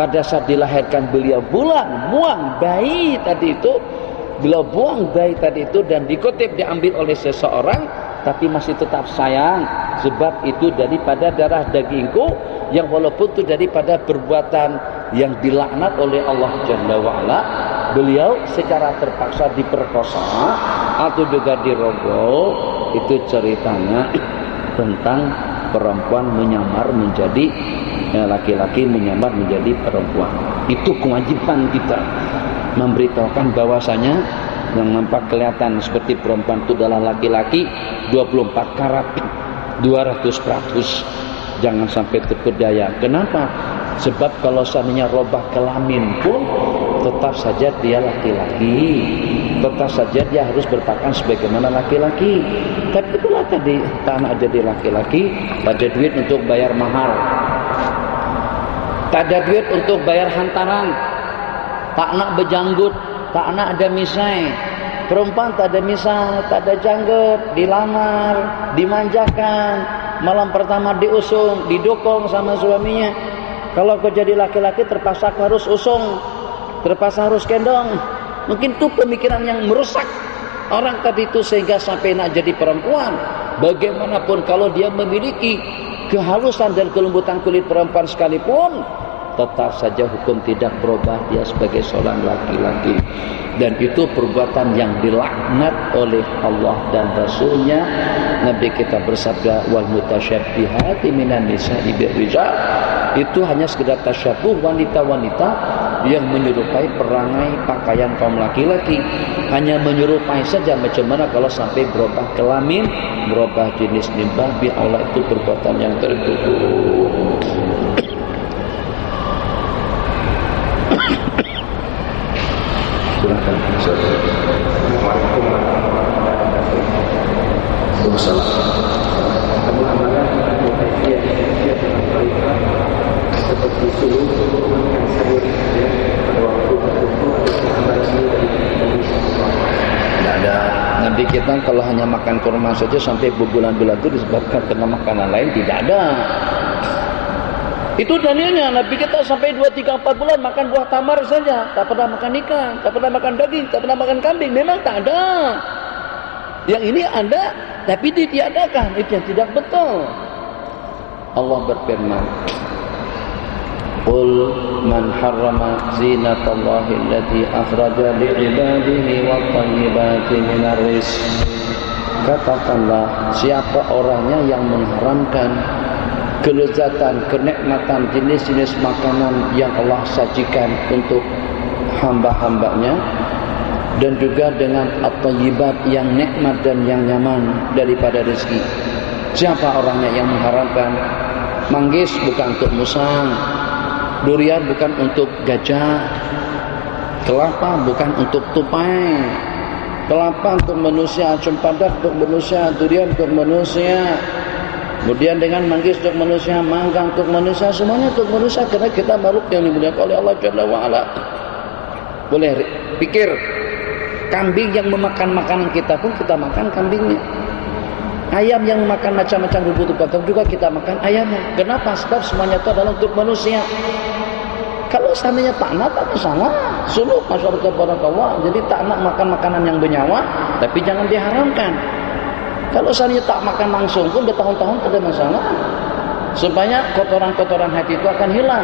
pada saat dilahirkan beliau buang bayi tadi itu, beliau buang bayi tadi itu dan dikutip diambil oleh seseorang, tapi masih tetap sayang, sebab itu daripada darah dagingku, yang walaupun itu daripada perbuatan yang dilaknat oleh Allah Jalla wa'ala. Beliau secara terpaksa diperkosa atau juga dirogol. Itu ceritanya tentang perempuan menyamar menjadi laki-laki, menyamar menjadi perempuan. Itu kewajiban kita memberitahukan bahwasanya yang nampak kelihatan seperti perempuan itu adalah laki-laki 24 karat 200%. Jangan sampai terpedaya. Kenapa? Sebab kalau seandainya robah kelamin pun tetap saja dia laki-laki, tetap saja dia harus berpakaian sebagaimana laki-laki. Tapi itulah tadi, tak nak jadi laki-laki, tak ada duit untuk bayar mahar, tak ada duit untuk bayar hantaran, tak nak berjanggut, tak nak ada misai. Perempuan tak ada misai, tak ada janggut, dilamar, dimanjakan, malam pertama diusung, didukung sama suaminya. Kalau kau jadi laki-laki terpaksa harus usung, terpaksa harus kendong. Mungkin itu pemikiran yang merusak orang tadi itu sehingga sampai nak jadi perempuan. Bagaimanapun kalau dia memiliki kehalusan dan kelembutan kulit perempuan sekalipun, tetap saja hukum tidak berubah, dia sebagai seorang laki-laki. Dan itu perbuatan yang dilaknat oleh Allah dan Rasulnya. Nabi kita bersabda, wal mutasyabihati minan nisa'i birrijal. Itu hanya sekedar tasyabuh wanita-wanita yang menyerupai perangai pakaian kaum laki-laki. Hanya menyerupai saja, macam mana kalau sampai berubah kelamin, berubah jenis limbah, bi Allah itu perbuatan yang tertutup. Silakan. Assalamualaikum warahmatullahi wabarakatuh. Amalan mutakhir seperti suluh makan sayur pada waktu tertentu atau amalan dari Indonesia. Tidak ada. Nabi kita kalau hanya makan kurma saja sampai berbulan-bulan itu disebabkan karena makanan lain, tidak ada. Itu dalilnya Nabi kita sampai 2, 3, 4 bulan makan buah tamar saja, tak pernah makan ikan, tak pernah makan daging, tak pernah makan kambing. Memang tak ada. Yang ini ada tapi ditiadakan, itu yang tidak betul. Allah berfirman, qul man harrama zinatallahi allati akhraja li'ibadihi wat thayyibati minar rizq. Katakanlah, siapa orangnya yang mengharamkan kelezatan, kenikmatan, jenis-jenis makanan yang Allah sajikan untuk hamba-hambanya, dan juga dengan at-thayyibat yang nikmat dan yang nyaman daripada rezeki. Siapa orangnya yang mengharamkan? Manggis bukan untuk musang, durian bukan untuk gajah, kelapa bukan untuk tupai, kelapa untuk manusia, cempedak untuk manusia, durian untuk manusia. Kemudian dengan manggis untuk manusia, mangga untuk manusia, semuanya untuk manusia, karena kita makhluk yang dimuliakan oleh Allah Jalla wa'ala. Boleh pikir, kambing yang memakan makanan kita pun kita makan kambingnya. Ayam yang makan macam-macam rumput potong juga kita makan ayamnya. Kenapa? Sebab semuanya itu adalah untuk manusia. Kalau seandainya tak nak, tak masalah. Suluk masyarakat barakallah. Jadi tak nak makan makanan yang bernyawa, tapi jangan diharamkan. Kalau seandainya tak makan langsung pun bertahun-tahun tak ada masalah. Supaya kotoran-kotoran hati itu akan hilang.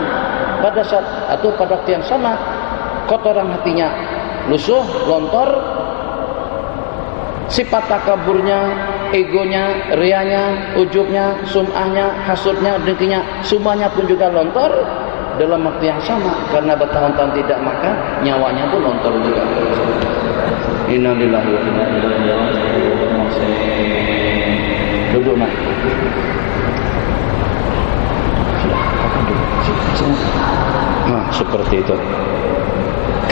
Pada saat atau pada waktu yang sama, kotoran hatinya lusuh, lontor, sifat takaburnya, egonya, rianya, ujubnya, sum'ahnya, hasudnya, dengkinya, semuanya pun juga lontor dalam waktu yang sama. Karena bertahun-tahun tidak makan, nyawanya pun lontor juga. Innalillahi wa inna ilaihi raji'un. Duduk nak. Seperti itu.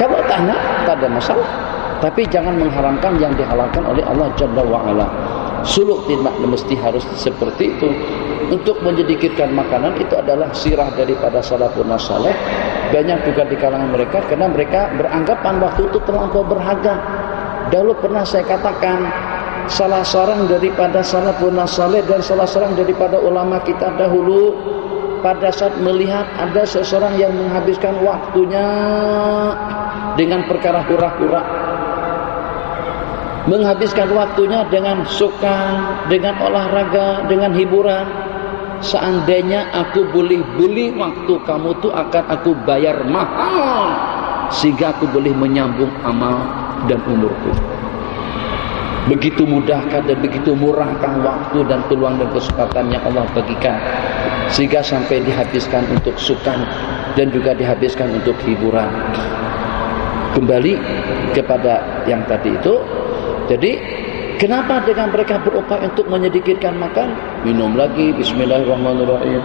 Kalau tanya, tak ada masalah. Tapi jangan mengharamkan yang dihalalkan oleh Allah Jalla wa'ala. Suluk tidak mesti harus seperti itu. Untuk menyedikitkan makanan itu adalah sirah daripada salafun saleh. Banyak juga di kalangan mereka, karena mereka beranggapan waktu itu terlampau berharga. Dahulu pernah saya katakan, salah seorang daripada salafun saleh dan salah seorang daripada ulama kita dahulu pada saat melihat ada seseorang yang menghabiskan waktunya dengan perkara hura-hura, menghabiskan waktunya dengan suka, dengan olahraga, dengan hiburan. Seandainya aku boleh beli waktu kamu tuh akan aku bayar mahal, sehingga aku boleh menyambung amal dan umurku. Begitu mudahkah dan begitu murahkah waktu dan peluang dan kesempatan yang Allah bagikan, sehingga sampai dihabiskan untuk suka dan juga dihabiskan untuk hiburan. Kembali kepada yang tadi itu. Jadi kenapa dengan mereka berupaya untuk menyedikitkan makan? Minum lagi, bismillahirrahmanirrahim.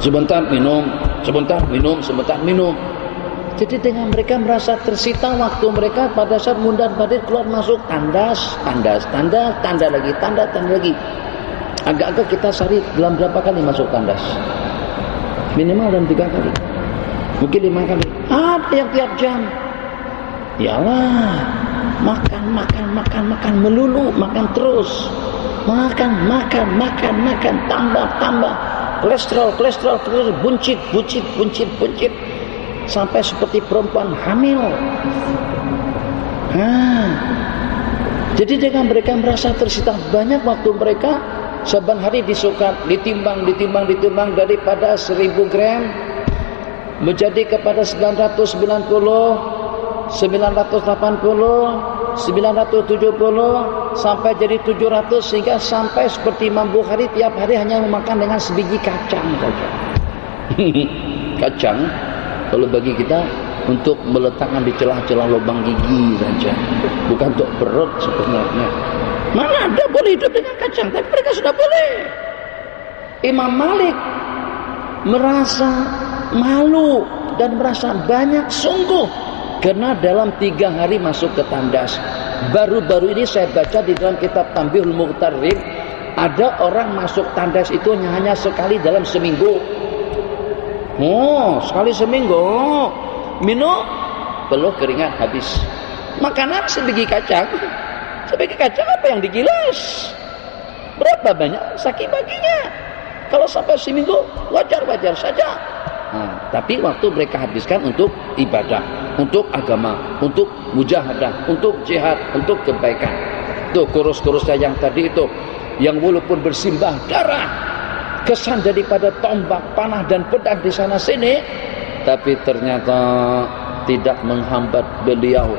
Sebentar minum, sebentar minum, sebentar minum. Jadi dengan mereka merasa tersita waktu mereka pada saat mundar-mandir keluar masuk tandas, tanda lagi. Agak-agak kita sehari dalam berapa kali masuk tandas? Minimal dalam 3 kali. Mungkin 5 kali. Ada yang tiap jam. Yalah, makan melulu, makan terus. Makan, tambah. Kolesterol, buncit. Sampai seperti perempuan hamil. Jadi dengan mereka merasa tersita banyak waktu mereka, saban hari disukat, ditimbang daripada 1000 gram menjadi kepada 990, 980, 970 sampai jadi 700, sehingga sampai seperti Imam Bukhari tiap hari hanya memakan dengan sebiji kacang saja. Kacang kalau bagi kita untuk meletakkan di celah-celah lubang gigi saja, bukan untuk perut sebenarnya. Mana ada boleh hidup dengan kacang, tapi mereka sudah boleh. Imam Malik merasa malu dan merasa banyak sungguh karena dalam 3 hari masuk ke tandas. Baru-baru ini saya baca di dalam kitab Tanbihul Mughtarib, ada orang masuk tandas itu hanya sekali dalam seminggu. Sekali seminggu. Minum peluh keringat habis. Makanan sebiji kacang. Sebiji kacang apa yang digilas? Berapa banyak saking baginya? Kalau sampai seminggu wajar-wajar saja. Tapi waktu mereka habiskan untuk ibadah, untuk agama, untuk mujahadah, untuk jihad, untuk kebaikan. Tuh kurus-kurusnya yang tadi itu, yang walaupun bersimbah darah, kesan daripada tombak, panah dan pedang di sana sini, tapi ternyata tidak menghambat beliau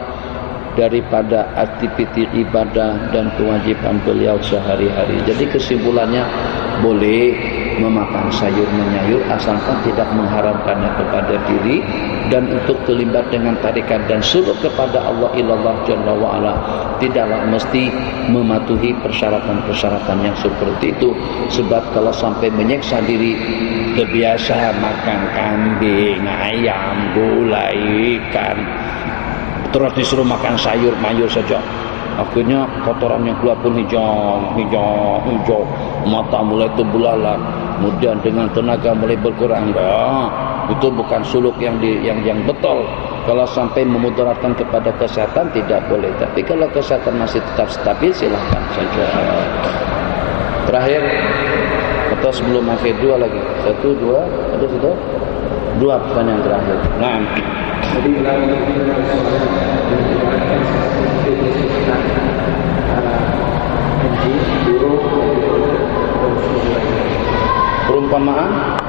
daripada aktiviti ibadah dan kewajiban beliau sehari-hari. Jadi kesimpulannya, boleh memakan sayur menyayur asalkan tidak mengharamkannya kepada diri, dan untuk terlibat dengan tarikat dan suluk kepada Allah ilallah jalla wa'ala tidaklah mesti mematuhi persyaratan-persyaratan yang seperti itu. Sebab kalau sampai menyiksa diri, terbiasa makan kambing, ayam, gulai, ikan, terus disuruh makan sayur mayur saja, akhirnya kotoran yang keluar pun hijau, mata mulai terbelalak, kemudian dengan tenaga mulai berkurang. Itu bukan suluk yang betul. Kalau sampai memudaratkan kepada kesehatan tidak boleh. Tapi kalau kesehatan masih tetap stabil, silahkan saja. Terakhir atau sebelum akhir 2 lagi, 1, 2, ada sudah 2 pertanyaan terakhir. Nah, jadi perumpamaan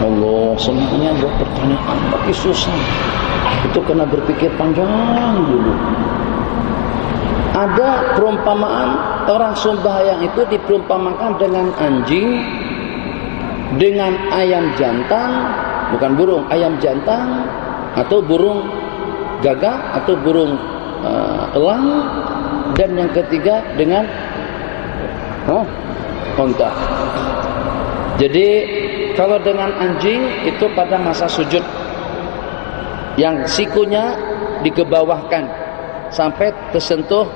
Allah, semuanya buat pertanyaan tapi susah. Itu kena berpikir panjang dulu. Ada perumpamaan orang sembahyang itu diperumpamakan dengan anjing, dengan ayam jantan, bukan burung, ayam jantan atau burung gagak atau burung elang, dan yang ketiga dengan unta. Jadi kalau dengan anjing itu pada masa sujud, yang sikunya dikebawahkan sampai tersentuh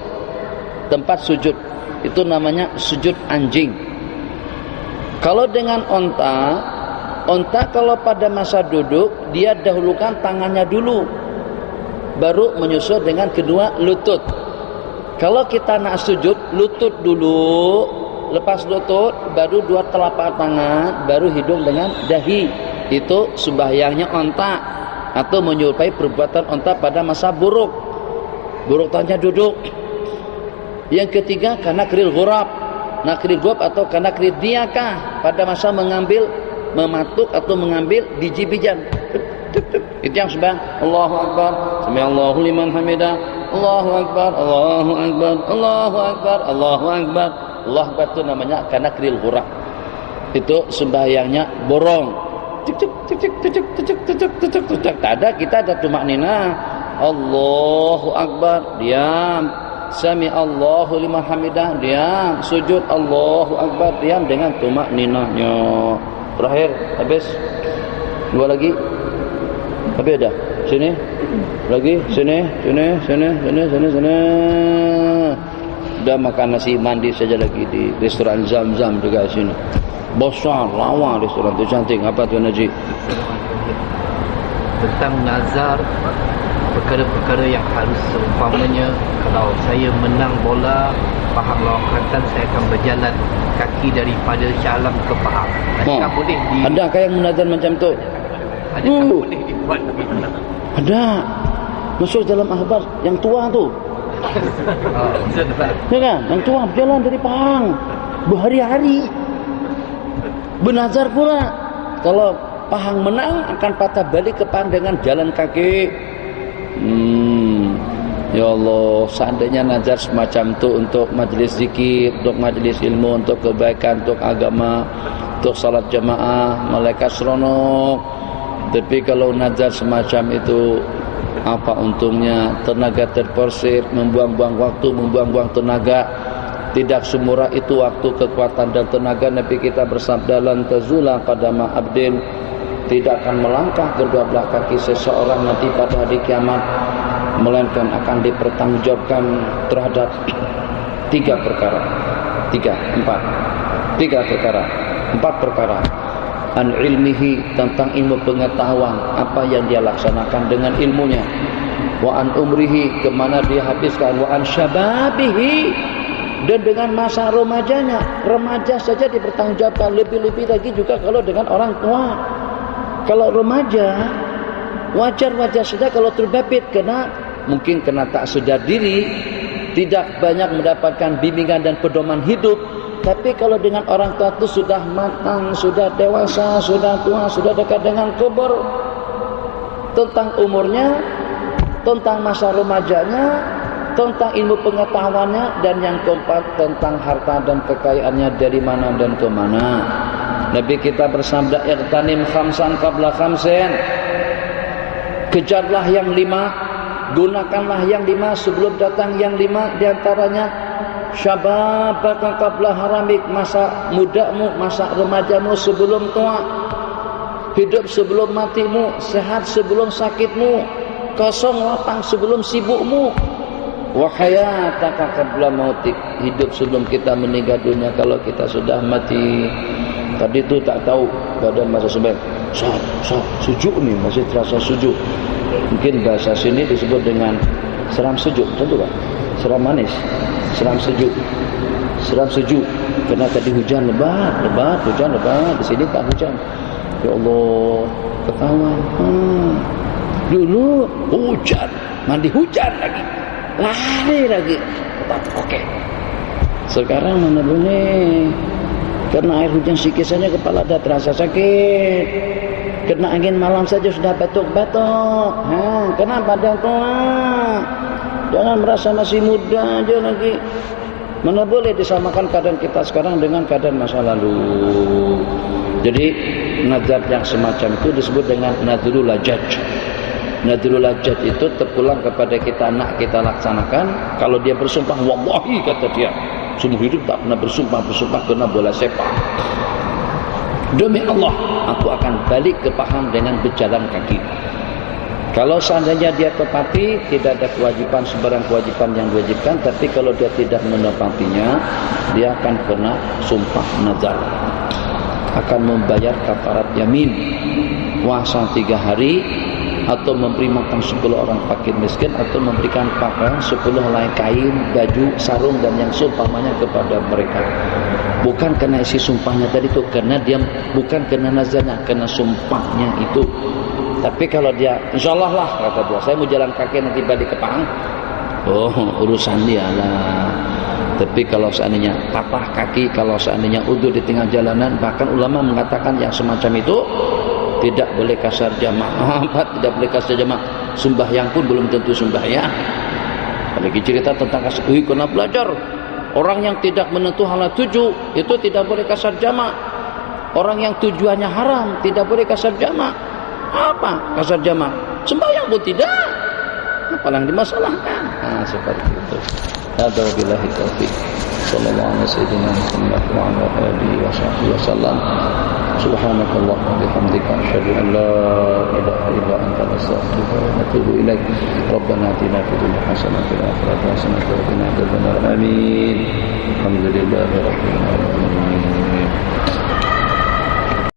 tempat sujud, itu namanya sujud anjing. Kalau dengan onta kalau pada masa duduk, dia dahulukan tangannya dulu, baru menyusul dengan kedua lutut. Kalau kita nak sujud, lutut dulu, lepas lutut, baru dua telapak tangan, baru hidung dengan dahi. Itu sembahyangnya onta, atau menyerupai perbuatan onta pada masa buruk. Buruk tanya duduk. Yang ketiga, karena kril ghurab. Nah, kril ghurab atau karena kril diakah, pada masa mengambil, mematuk atau mengambil biji-bijian. Itu yang sembahyang. Allahu Akbar, sami'allahu liman hamidah, Allahu Akbar, Allahu Akbar, Allahu Akbar, Allahu Akbar. Allah Akbar itu namanya karena kril ghurab. Itu sembahyangnya borong. Cek cek cek cek cek cek cek cek cek. Tak ada, kita ada tumakninah. Allahu Akbar, diam. Sami'allahu liman hamidah, diam. Sujud Allahu Akbar, diam dengan tumakninahnya. Terakhir, habis. Dua lagi. Habis dah. Sini. Lagi, sini, sini, sini, sini, sini, sini. Dah makan nasi mandi saja lagi di restoran Zam-Zam juga sini. Besar, lawa restoran tu cantik. Apa tu Najib? Tentang nazar, perkara-perkara yang harus seumpamanya kalau saya menang bola Pahang lawan Kelantan, saya akan berjalan kaki daripada Shah Alam ke Pahang. Adakah boleh adakah yang menazar macam tu? Adakah boleh dibuat? Ada. Masuk dalam akhbar yang tua tu. Ya kan? Yang tua berjalan dari Pahang berhari-hari. Bernazar pula kalau Pahang menang akan patah balik ke Pahang dengan jalan kaki. Ya Allah, seandainya nazar semacam tu untuk majlis zikir, untuk majlis ilmu, untuk kebaikan, untuk agama, untuk salat jamaah, malaikat seronok. Tapi kalau nazar semacam itu, apa untungnya? Tenaga terporsir, membuang-buang waktu, membuang-buang tenaga. Tidak semurah itu waktu, kekuatan dan tenaga. Nabi kita bersabda, lan tazula qadama abdin, tidak akan melangkah kedua belah kaki seseorang nanti pada hari kiamat, melainkan akan dipertanggungjawabkan terhadap tiga perkara. Empat perkara. An ilmihi, tentang ilmu pengetahuan, apa yang dia laksanakan dengan ilmunya. Wa an umrihi, kemana dia habiskan. Wa an syababihi, dan dengan masa remajanya. Remaja saja dipertanggungjawabkan, lebih-lebih lagi juga kalau dengan orang tua. Kalau remaja, wajar-wajar saja kalau terbabit, mungkin kena tak sedar diri, tidak banyak mendapatkan bimbingan dan pedoman hidup. Tapi kalau dengan orang tua itu sudah matang, sudah dewasa, sudah tua, sudah dekat dengan kubur, tentang umurnya, tentang masa remajanya, tentang ilmu pengetahuannya, dan yang keempat tentang harta dan kekayaannya dari mana dan ke mana. Nabi kita bersabda, iqtanim khamsan qabla khamsin, kejarlah yang 5, gunakanlah yang 5 sebelum datang yang 5. Diantaranya syababaka qabla haramik, masa mudamu, masa remajamu sebelum tua, hidup sebelum matimu, sehat sebelum sakitmu, kosong lapang sebelum sibukmu. Wa hayataka qabla mautik, hidup sebelum kita meninggal dunia kalau kita sudah mati. Tadi tu tak tahu badan masa sebaik. Sujuk ni masih terasa sujuk. Mungkin bahasa sini disebut dengan seram sejuk, betul tak? Seram manis, seram sejuk. Seram sejuk kerana tadi hujan lebat, hujan lebat. Di sini tak hujan. Ya Allah, ketahuan. Dulu hujan, mandi hujan lagi, lari lagi. Okey. Sekarang mana boleh? Karena air hujan sikit saja kepala dah terasa sakit. Kena angin malam saja sudah batuk-batuk. Kena badan tua. Jangan merasa masih muda aja lagi. Mana boleh disamakan keadaan kita sekarang dengan keadaan masa lalu. Jadi nazar yang semacam itu disebut dengan nadrul lajaj. Nadrul lajaj itu terpulang kepada kita, nak kita laksanakan. Kalau dia bersumpah, wallahi kata dia, seumur hidup tak pernah bersumpah kena bola sepak. Demi Allah, aku akan balik ke Pahang dengan berjalan kaki. Kalau seandainya dia tepati, tidak ada kewajipan, sebarang kewajipan yang diwajibkan. Tapi kalau dia tidak menepatinya, dia akan kena sumpah nazar, akan membayar kafarat yamin, puasa 3 hari, atau memberi makan 10 orang fakir miskin, atau memberikan pakaian 10 helai kain, baju, sarung dan yang seumpamanya kepada mereka. Bukan karena isi sumpahnya tadi itu, karena dia bukan karena nazarnya, karena sumpahnya itu. Tapi kalau dia insyaallah lah kata dia, saya mau jalan kaki nanti balik ke Pahang. Oh, urusan dia lah. Tapi kalau seandainya patah kaki, kalau seandainya udhu di tengah jalanan, bahkan ulama mengatakan yang semacam itu tidak boleh kasar jamaah. Tidak boleh kasar jamaah. Sembahyang pun belum tentu sembahyang. Apalagi cerita tentang kasar. Kena belajar. Orang yang tidak menentu halal 7 itu tidak boleh kasar jamaah. Orang yang tujuannya haram tidak boleh kasar jamaah. Apa kasar jamaah? Sembahyang pun tidak. Apa yang dimasalahkan? Nah, seperti itu. Hadza billahi taufiq. Sallallahu alaihi wasallam wa ala alihi wa sahbihi wasallam. Subhanakallah wa bihamdika asyhadu an la ilaha illa anta astaghfiruka wa atubu ilaik. Rabbana atina fid dunya hasanah wa fil akhirati hasanah wa qina adzabannar. Amin. Alhamdulillahirabbil alamin.